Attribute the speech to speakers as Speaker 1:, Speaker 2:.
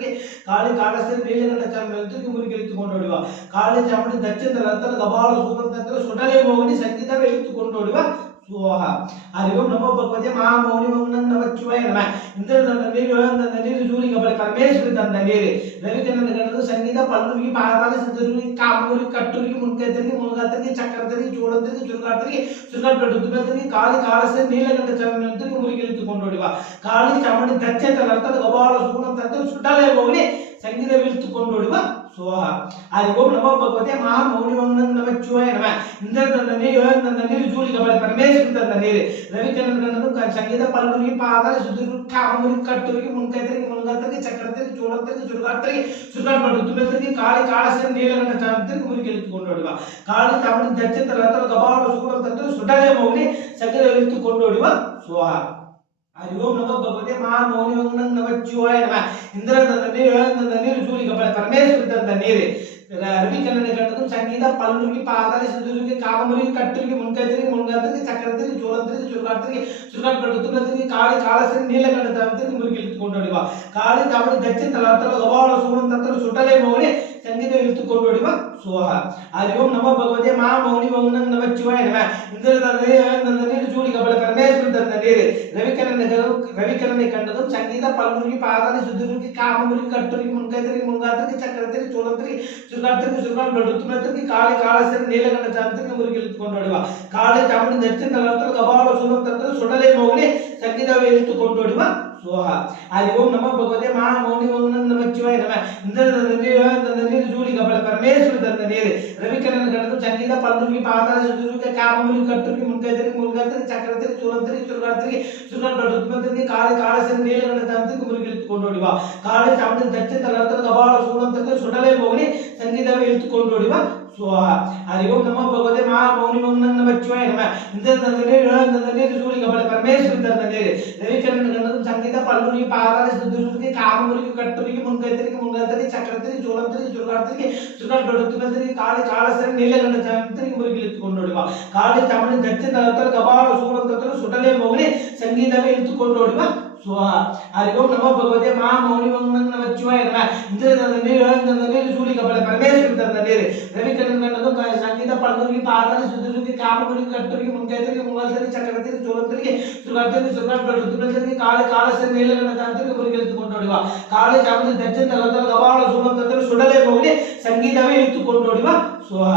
Speaker 1: ಗೆ ಕಾಳಿ ಕಾಳಸ್ಥೆ ನೀಲಗಂಡ ಚಂದ್ರಕ್ಕೆ ಮುರಿಗೆಳಿತುಕೊಂಡು ಹೊಡಿವ ಕಾಳಿ ಚಾಮುಂಡಿ ದಕ್ಷಿಣ ರಥದ ಗಬಾಳ ಸೂರಂತಂತ್ರ ಸುಡಲೆ ಮೋಗಿನಿ ಸಂಗೀತವೇ ಎಳಿತುಕೊಂಡು ಹೊಡಿವ ಸೋಹ ಹರಿಓಂ ನಮೋ ಭಗವತೆ ಮಹಾಮೌನಿ ಮಂಗನಂ ನಮಃ ನಮ ಇಂದ್ರ ತನ್ನ ನೀರು ತನ್ನ ನೀರು ಜೂಲಿ ಕಬಲ ಪರಮೇಶ್ವರಿ ತನ್ನ ನೀರು ರವಿಕರನ ಗಣದು ಸಂಗೀತ ಪಲ್ಲುವಿಗೆ ಪಾತಾಳ ಸಿದ್ಧರಿಗೆ ಕಾಮೂರಿಗೆ ಕಟ್ಟೂರಿಗೆ ಮುನ್ಕೈತರಿಗೆ ಮುಳುಗಾತರಿಗೆ ಚಕ್ರತರಿಗೆ ಚೂಡಂತರಿಗೆ ಚುರುಗಾತರಿಗೆ ಸುರುಗಾಟ ದುರ್ಗತರಿಗೆ ಕಾಳಿ ಕಾಳಸೆ ನೀಲಗಂಡ ಚಂದ್ರನಿಗೆ ಮುರಿಗೆಳಿತುಕೊಂಡು ಹೊಡಿವ ಕಾಳಿ ಚಾಮುಂಡಿ ದಕ್ಷಿಣ ರಥದ ಗಬಾಳ ಸೂರಂತಂತ್ರ ಸುಡಲೆ ಮೋಗಿನಿ ಸಂಗೀತ ಇಳಿತುಕೊಂಡು ಹೊಡಿವ சுவா அது ஓம் நமோ பகவதே மா மௌனி மௌனம் நம சுவாய நம இந்த தந்த நீர் யோக தந்த நீர் ஜூலி கபல பரமேஸ்வரன் தந்த நீர் ரவிச்சந்திரனுக்கு சங்கீத பல்லுரி பாதால சுதுரு காமமுரி கட்டுருக்கு முன்கைத்தருக்கு முன்கத்திற்கு சக்கரத்திற்கு சூளத்திற்கு சுடுகாட்டிற்கு சுடுகாட்டு துளத்திற்கு காலை காலசன் நீலகண்ட சரணத்திற்கு முறுக்கி இழுத்து கொண்டு ஓடுவா காலை தமிழ் தச்சத்திரத்தில் கபால சுகுரத்தத்தில் சுடலே மௌனி சங்கீத இழுத்து கொண்டு ஓடுவா சுவா ಓಂ ನಮೋ ಭಗವತೆ ಮಹಾಮೌನಿ ಮಂಗನಂ ನಮಃ ನಮ ಇಂದ್ರ ತನ್ನ ನೀರು ತನ್ನ ನೀರು ಜೂಲಿ ಕಬಲ ಪರಮೇಶ್ವರಿ ತನ್ನ ನೀರು ರವಿಕರನ ಗಂಡದು ಸಂಗೀತ ಪಲ್ಲುರಿಗೆ ಪಾದಾಲ ಸಿಂಧೂರಿಗೆ ಕಾಮೂರಿಗೆ ಕಟ್ಟೂರಿಗೆ ಮುನ್ಕೈತರಿಗೆ ಮುನ್ಗಾತರಿಗೆ ಚಕ್ರತರಿಗೆ ಚೋಳಂತರಿಗೆ ಚುರುಗಾಟರಿಗೆ ಸುರುಗಾಟ ದುರ್ಗತರಿಗೆ ಕಾಳಿ ಕಾಳಸರಿ ನೀಲಗಂಡ ತಂತ್ರಿಗೆ ಮುರುಗಿ ಇಳಿದುಕೊಂಡು ಹೊಡಿವ ಕಾಳಿ ಚಾಮುಂಡಿ ದಕ್ಷಿಣ ತಲಾತಲ ಗವಾಳ ಸೂರಂತಂತ್ರ ಸುಟಲೆ ಮೌನಿ ಸಂಗೀತ ಇಳಿದುಕೊಂಡು ಹೊಡಿವ ಸೋಹ ಹರಿ ಓಂ ನಮೋ ಭಗವತೆ ಮಹಾಮೌನಿ ಮಂಗನಂ ನಮಃ ಶಿವಾಯ ನಮ ಇಂದ್ರ ತನ್ನ ನೀರು ತನ್ನ ನೀರು ಜೂಲಿ ಕಬಲ ಕಂಡೀರಿ ರವಿಕರಣೆಗಳು ರವಿಕರಣೆ ಕಂಡದು ಸಂಗೀತ ಪಲ್ಮುರುಗಿ ಪಾದಾದಿ ಸುದುರುಗಿ ಕಾಮುರುಗಿ ಕಟ್ಟುರುಗಿ ಮುಂಕೈತರಿ ಮುಂಗಾತರಿಗೆ ಚಕ್ರತಿರಿ ಚೋಳಂತರಿ ಸುಗಾರ್ತಿರಿ ಸುಗಾರ್ ಗಡುತ್ತುನತಿರಿ ಕಾಳಿ ಕಾಳಸರಿ ನೀಲಗಂಡ ಚಾಂತರಿ ಮುರುಗಿ ಇಳಿದುಕೊಂಡು ಹೊಡಿವ ಕಾಳಿ ಚಾಮುಂಡಿ ನೆಚ್ಚಿನ ತಲರ್ತರು ಕಪಾಲ ಸುಲಭ ತಂತ್ರ ಸುಡಲೆ ಮೋಗಲಿ ಸಂಗೀತ ಇಳಿದುಕೊಂಡು ಹೊಡಿವ சுவாஹா ஹரி ஓம் நம பகவதே மா மௌனி ஓம் நமச்சிவாய நம. இந்த நீர் இந்த நீர் ஜூலி கபல பரமேஸ்வரி தந்த நீர் ரவிக்கரன் கடந்து சங்கீத பல்லுருக்கி பாதார சுதுருக்கு காமமுருக்கு கட்டுருக்கு முன்கத்திற்கு முருகத்திற்கு சக்கரத்திற்கு சுரத்திற்கு சுரகத்திற்கு சுரன்பட்டுக்கு காலை காலசன் நீலகண்ட தனத்துக்கு முருகில் கொண்டு ஓடிவா. காலை சாப்பிட்டு தச்சு தளர்த்து கபால சூடத்திற்கு சுட ಸಂಗೀತವೇ ಇಳಿದುಕೊಂಡು ಹೊಡಿವ ಸೋಹ ಹರಿ ಓಂ ನಮೋ ಭಗವತೆ ಮಹಾಮೌನಿ ಮಂಗನಂ ನಮಃ ಶಿವಾಯ ನಮ ಇಂದ್ರ ತನ್ನ ನೀರು ತನ್ನ ನೀರು ಜೂಲಿ ಕಬಲ ಪರಮೇಶ್ವರಿ ತನ್ನ ನೀರು ರವಿಕರನ ಗಣದು ಸಂಗೀತ ಪಲ್ಲುರಿಗೆ ಪಾದಾಲ ಸುದುರಿಗೆ ಕಾಮೂರಿಗೆ ಕಟ್ಟೂರಿಗೆ ಮುನ್ಕೈತರಿಗೆ ಮುನ್ಗಾತರಿಗೆ ಚಕ್ರತರಿಗೆ ಚೋಳಂತರಿಗೆ ಚುರುಗಾಟರಿಗೆ ಸುರುಗಾಟ ಋತುಮತರಿಗೆ ಕಾಳಿ ಕಾಳಸರಿ ನೀಲಗಂಡ ಚಾಮಂತರಿಗೆ ಮುರುಗಿ ಇಳಿದುಕೊಂಡು ಹೊಡಿವ ಕಾಳಿ ಚಾಮುಂಡಿ ದಕ್ಷಿಣ ತಲಾತಲ ಗಬಾಳ ಸೂರಂತಂತ್ರ ಸುಡಲೆ ಮೌನಿ ಸಂಗೀತವೇ ಇಳಿದುಕೊಂಡು ಹೊಡಿವ ಸ್ವಾಹ ಹರಿ ಓಂ ನಮೋ ಭಗವತೆ ಮಹಾಮೌನಿ ಮಂಗನಂ ನಮಃ ಶಿವಾಯ ನಮ ಇಂದ್ರ ತನ್ನ ನೀರು ತನ್ನ ನೀರು ಜೂಲಿ ಕಬಲ ಪರಮೇಶ್ವರಿ ತನ್ನ ನೀರು ರವಿಕರನ ಗಣದು ಸಂಗೀತ ಪಲ್ಲುರಿಗೆ ಪಾದಾಲ ಸುದುರಿಗೆ ಕಾಮೂರಿಗೆ ಕಟ್ಟೂರಿಗೆ ಮುನ್ಕೈತರಿಗೆ ಮುಗಾತರಿಗೆ ಚಕ್ರತರಿಗೆ ಚೋಳಂತರಿಗೆ ಸುರುಗಾಟರಿಗೆ ಸುರುಗಾಟ ಋತುಮತರಿಗೆ ಕಾಳಿ ಕಾಳಸರಿ ನೀಲಗಂಡ ಚಾಮಂತರಿಗೆ ಮುರುಗಿ ಇಳಿದುಕೊಂಡು ಹೊಡಿವ ಕಾಳಿ ಚಾಮುಂಡಿ ದಕ್ಷಿಣ ತಲಾತಲ ಗಬಾಳ ಸೂರಂತಂತ್ರ ಸುಡಲೆ ಮೌನಿ ಸಂಗೀತವೇ ಇಳಿದುಕೊಂಡು ಹೊಡಿವ ಸ್ವಾಹ